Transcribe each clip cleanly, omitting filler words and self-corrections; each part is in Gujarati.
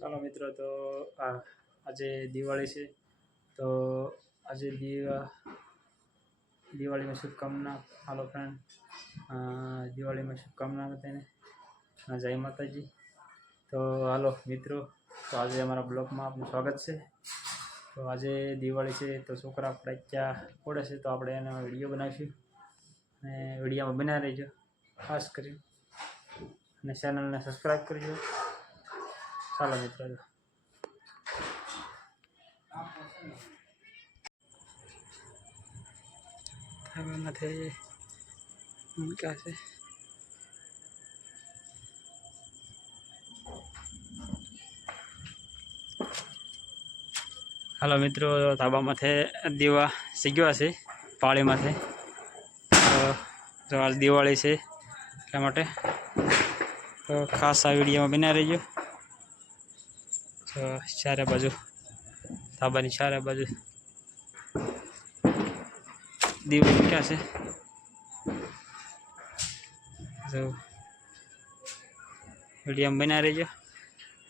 ચાલો મિત્રો, તો આજે દિવાળી છે, તો આજે દિવાળીમાં શુભકામના. હાલો ફ્રેન્ડ, દિવાળીમાં શુભકામના બધાને. જય માતાજી. તો હાલો મિત્રો, તો આજે અમારા બ્લોગમાં આપનું સ્વાગત છે. તો આજે દિવાળી છે, તો છોકરા ફટાકડા ફોડે છે, તો આપણે એનો વિડીયો બનાવીશું અને વિડીયોમાં બનાવી રહીજો ખાસ કરી, અને ચેનલને સબસ્ક્રાઈબ કરજો. ચાલો મિત્રો, ધાબામાંથી મૂક્યા છે. હાલો મિત્રો, ધાબામાંથી દીવા સીગ્યા છે પાળીમાંથી. તો આજ દિવાળી છે એટલા માટે તો ખાસ આ વિડીયોમાં બના રહીજો. તો ચારે બાજુ ધાબાની ચારે બાજુ દીવા મૂક્યા છે. તો વિડીયોમાં બના રહીજો.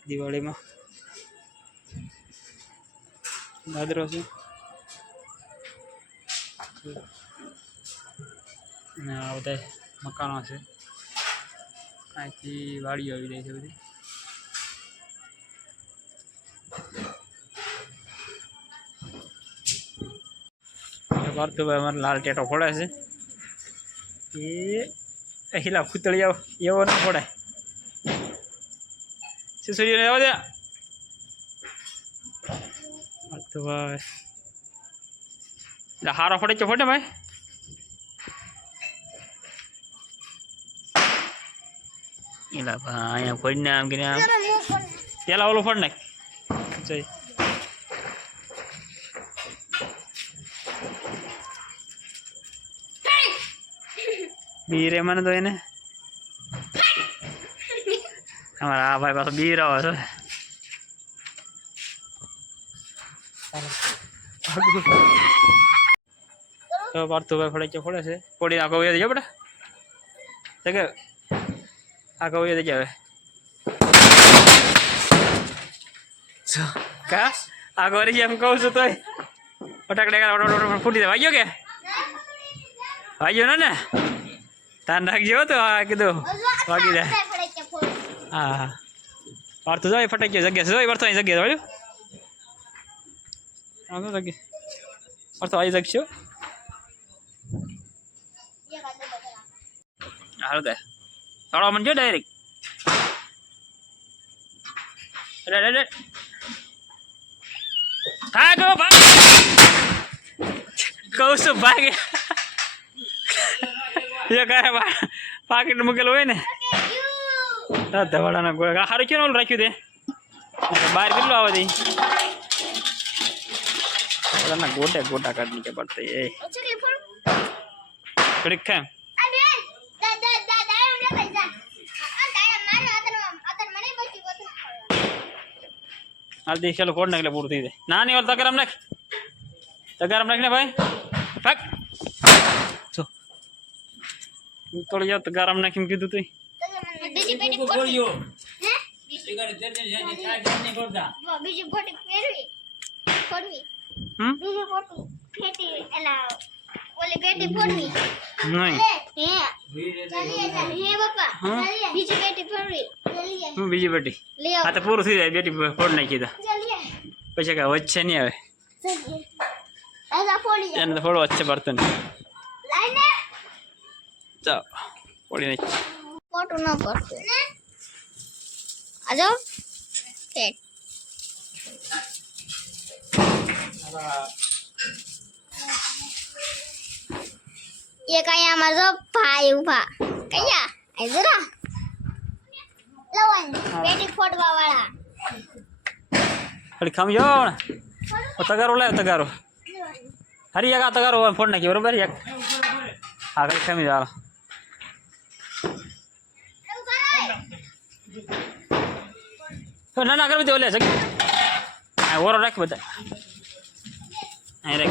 દિવાળીમાં દાદરો છે અને આ બધા મકાનો છે. અહીંથી વાડીઓ આવી જાય છે બધી. ભારતુભાઈ અમારે લાલ ટેટો ફોડે છે. એ હિલા ખૂતળી એવો ના ફોડાય. સિસોડીને આવવા દે ભારતુભાઈ. એટલે હારો ફોડે છે, ફોટે ભાઈ. એલા ભાઈ અહીંયા ફોડીને આમ કરીને આમ પેલા ઓલું ફોડ નાખ. બીરે મને તો એને અમારા આ ભાઈ પાછો બીર આવે છે. તો ભારતુભાઈ ફોડે ફોડે છે. ફોડી આખો વયો જાય બેટા જગે આખો વયો થઈ જાય. કા આખો વળી એમ કહું છું તોય ફટાકડે ફૂટી જાય. વાગ્યો કે વાગ્યો ને તાન રાખજો. તો આ કીધું વાગી જાય. હા હા વાળતું જાય ફટાક્યો જગ્યા જોઈ વળતો અહીં જગ્યા વાળ્યું. હા તો જગ્યા વળતો આવી શકશો. હાલ દે તળવા મને જો ડાયરેક્ટ. હા જો ભાગ કહું છું ભાગે. પાકીટ મૂકેલું હોય ને ધવાડાના ગોળા સારું કેવું ઓલું રાખ્યું તે બહાર કેટલું આવે તે બધાના ગોટે ગોટા કાઢી કે પડતા એ થોડીક ખાય. હાલથી ચાલો ફોડ નાખ એટલે પૂરું થઈ જાય. ના નહીં ઓલ તગારામ નાખ ને ભાઈ. ફાક થોડી જાવ તગારામ નાખીને કીધું તું. બીજી બેટી આ તો પૂરું થઈ જાય. બેટી ફોડ નાખી દા પછી કઈ વચ્ચે નહીં આવે. એને તો ફોડો વચ્ચે પડતો નહીં. ચાલો ફોડી નાખી. મોટું ન પડતું આજો ટેક ये कहीं हमारे भाई उभा कहिया इधर लवन बेटी फोटवा वाला अरे खाम जाओ ना तगारो ले तगारो हरी जगह तगारो फोन ना की बराबर एक आगे खाम जा तो ना अगर भी ले सके और रख बता रख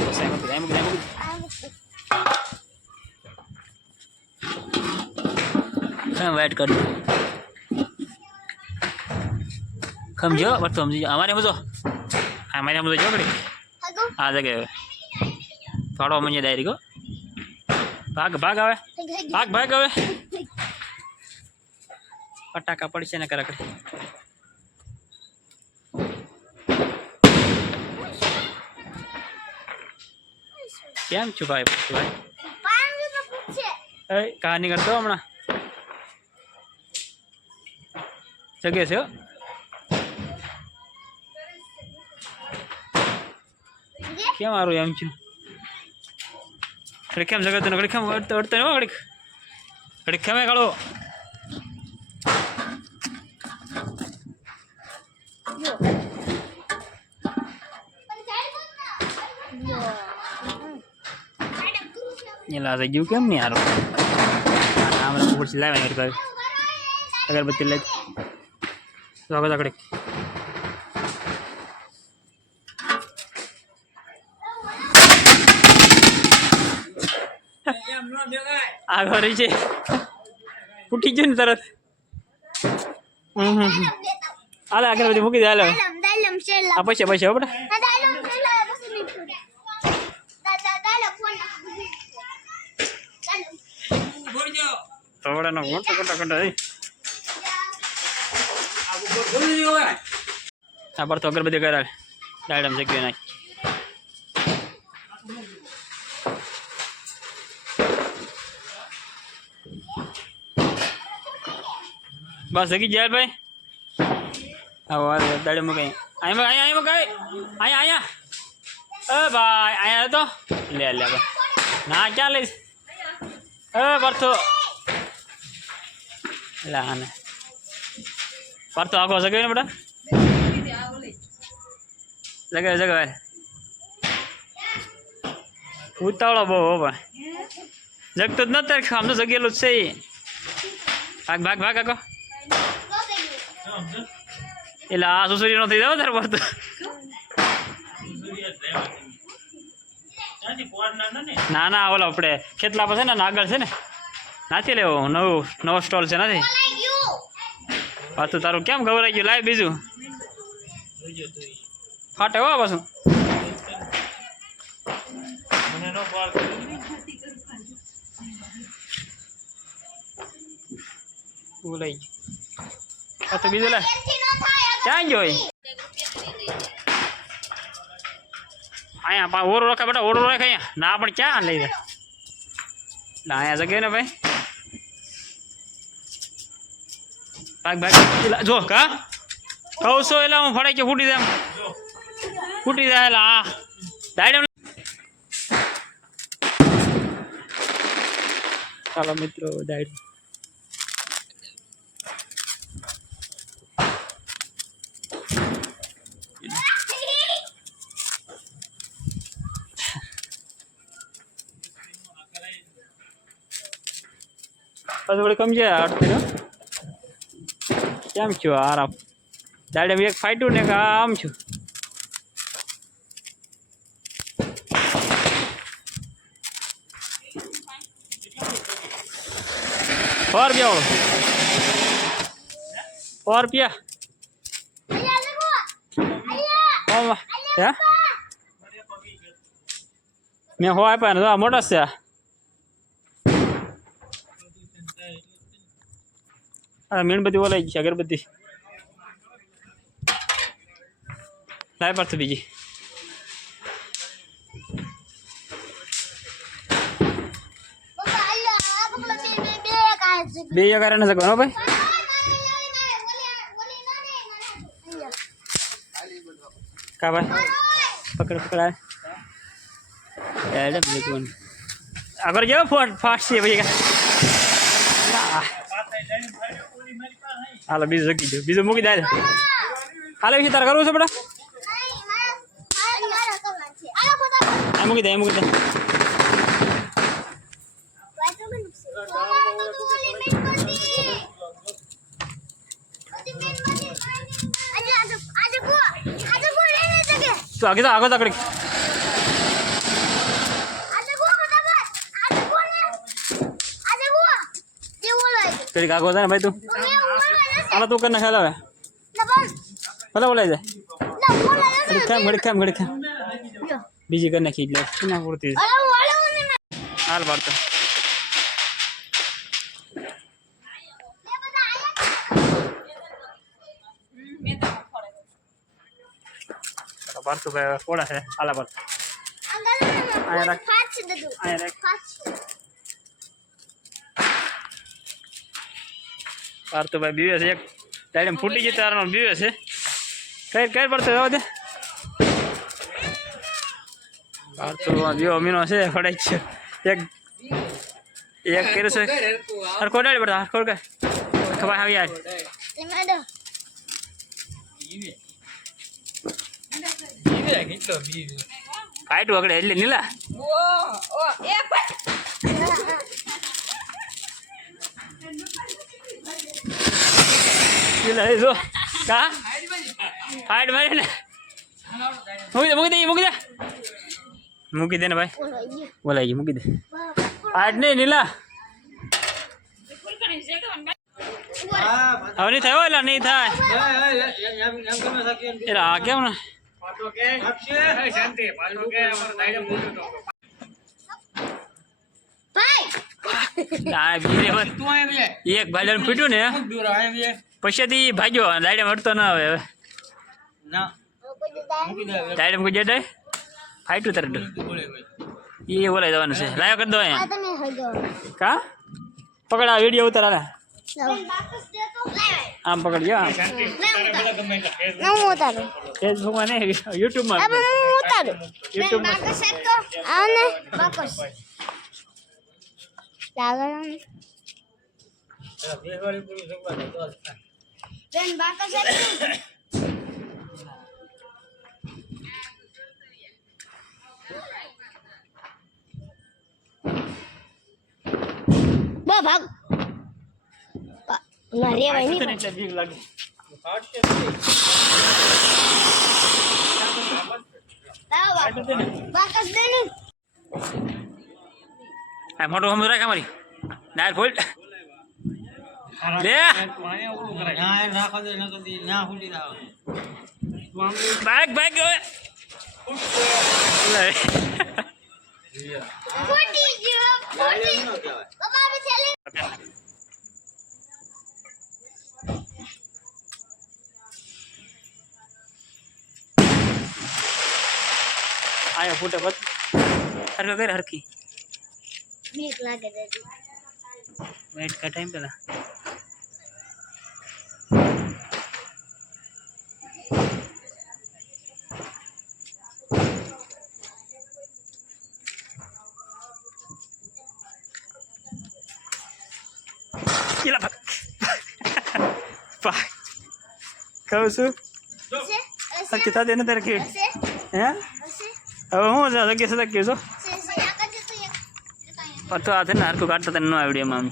वेट कर સમજો બસ સમજી અમારે સમજો અમારે સમજો જો ઘડી હગો આ જગ્યાએ થોડો મને ડાયરી ગો ભાગ ભાગ આવે ભાગ ભાગ આવે પટાકા પડશે ને કરાકડે કેમ છું ભાઈ ભાઈ પાણી તો પૂછે એ કહાની કરતો હમણાં જગે છે હો. કેમ મારું એમ છું ઘડી કેમ જગત ઘડી કેમ અડતો અડતો હો ઘડીક ઘડીક ખેમે કાઢો એલા ગયું કેમ નહીં હારો હમણાં પછી લાવે અગરબત્તી લઈ જોગો તકડી આગળ રહી છે ફૂટી ગયું ને તરત હાલે અગરબત્તી મૂકી દે હાલે દાલમ શેલા આ પૈસા પૈસા આપણે દાલમ શેલા બસ મીઠું દાલમ ફોન થોડાનો મોટો કટા કટા આ પર તો અગરબત્તી કરાવે ડાયડમ જગ્યાએ નાખ બસ જગી જાય ભાઈ હા દાડે મૂકાય અહીંયા અહીંયા અહીંયા અહીંયા એ ભાઈ અહીંયા તો લે લે ભાઈ ના ક્યાં લઈશ એ પરથો લે આને પરથો આખો જગ્યાએ ને બેટા જગ્યાએ જગ્યાએ ઉતાવળો બહુ હો ભાઈ જગતો જ નથી આમ તો જગેલું જ છે ભાગ ભાગ ભાગ આખો એટલે આ સુસુરી નો થઈ જાવ તારે પડતો ના ના ઓલા આપણે ખેતલા પાસે ને આગળ છે ને નાથી લેવો નવો સ્ટોલ છે નથી પાછું તારું કેમ ગવરાઈ ગયું લાય બીજું ફાટે હો પાછું ભૂલાઈ ગયું પાછું બીજું લે ક્યાં ગયો અહીંયા ઓરો રખા બેટા ઓરો રાખ અહીંયા ના પણ ક્યાં લઈ જાય ના અહીંયા જગ્યા ને ભાઈ ભાગ ભાગ જો કા કહું છો એટલે હું ફડાઈ કે ફૂટી જાય ફૂટી જાય એટલે આ દાડે ચાલો મિત્રો દાડ થોડી કમ છે આટલી કેમ છું આરામ દાડે એક ફાટ્યું ને આમ છું ₹100 મેં હો આપ્યા ને મોટા છે મીણબત્તી ઓલાઈ ગઈ છે અગરબત્તી લાય પડશે બીજી બે કાર ના શકવાનો ભાઈ કા ભાઈ પકડ પકડાય આગળ જાઓ ફાસ્ટ છે ભાઈ હાલો બીજું જગી દો બીજું મૂકી દે હાલે વિશે તારે કરવું છે બેટા મૂકી દે મૂકી દે તો આગે તો આગળ તકડી તેરી કાગો ને ભાઈ તું હાલો તું કર ના ખ્યાલ હવે ભલે બોલાઈ જાય ના બોલા ઘડી ખામ બીજી કરી નાખી એટલે એના પૂરતી હાલ પાડતો પાડતું ભાઈ કોડા છે હાલા પાડતો અહીંયા રાખ અહીંયા રાખ પાડતું ભાઈ બીવે છે એક ડાયરેક્ટ ફૂટી ગઈ તારનો બીવે છે કઈ પડતો જવા દે પાડતું બીવો મીનો છે ફડાઈ છે એક કર્યું છે હરખો ડાળી પડતા હરખો કઈ ખબર આવી યાર કાઢું આગળ એટલે નીલા નીલા જો કા હાઈટ મારી ને મૂકી દે ને ભાઈ બોલાઈ ગઈ મૂકી દે હાઈટ નહીં નીલા હવે નહીં થાય એટલે નહીં થાય એટલે આ કેમ ને એક ભાઈ ફીટ્યું ને પછી ભાગ્યો લાઈડમ હટતો ના આવે હવે લાઈડમ કોઈ જડે ફાઈટું તરત એ બોલાઈ જવાનું છે લાયો કરી દો અહીંયા કા પકડ આ વિડીયો ઉતાર હાલે આમ પકડજો આમ ફેસબુકમાં નહીં યુટ્યુબમાં યુટ્યુબમાં ભાગ ના રે ભાઈ નહીં એટલે બીક લાગે બાકસ દે ને આ મોટો હમ રાખ અમારી નાર ફોલ લે બાઈક ફૂટી ગયો બાબા ચાલે આયા ફૂટે પત હરકો કર હરકી બીક લાગે દાદી વેટ કા ટાઈમ પેલા Gila, Pak. Pak. Kau su? Tak kita ada nanti lagi. Ya? Apa mau saya lagi sedang kisu? Patu ada nih, aku kata tadi no video mam.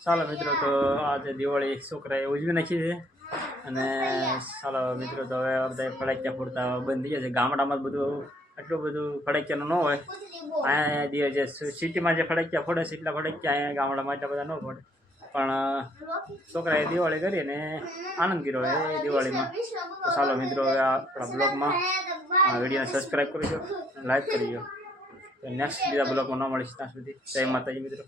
ચાલો મિત્રો તો આજે દિવાળી છોકરાએ ઉજવી નાખી છે અને ચાલો મિત્રો તો હવે બધા ફટાકિયા ફોડતા બંધ થઈ જશે ગામડામાં બધું એટલું બધું ફટાકિયાનું ન હોય અહીંયા જે સિટીમાં જે ફટાકિયા ફોડે છે એટલા ફટાકિયા અહીંયા ગામડામાં એટલા બધા ન ફોડે પણ છોકરાએ દિવાળી કરી અને આનંદ કર્યો એ દિવાળીમાં તો ચાલો મિત્રો હવે આપણા બ્લોગમાં વિડીયોને સબસ્ક્રાઈબ કરજો લાઈક કરજો તો નેક્સ્ટ બીજા બ્લોગમાં ન મળીશ ત્યાં સુધી જય માતાજી મિત્રો.